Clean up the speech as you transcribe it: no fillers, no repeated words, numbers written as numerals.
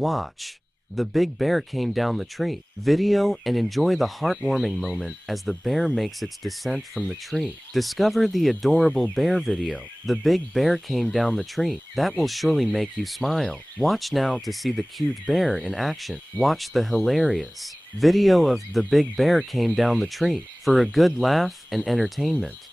Watch. The big bear came down the tree. Video and enjoy the heartwarming moment as the bear makes its descent from the tree. Discover the adorable bear video. The big bear came down the tree. That will surely make you smile. Watch now to see the cute bear in action. Watch the hilarious video of the big bear came down the tree for a good laugh and entertainment.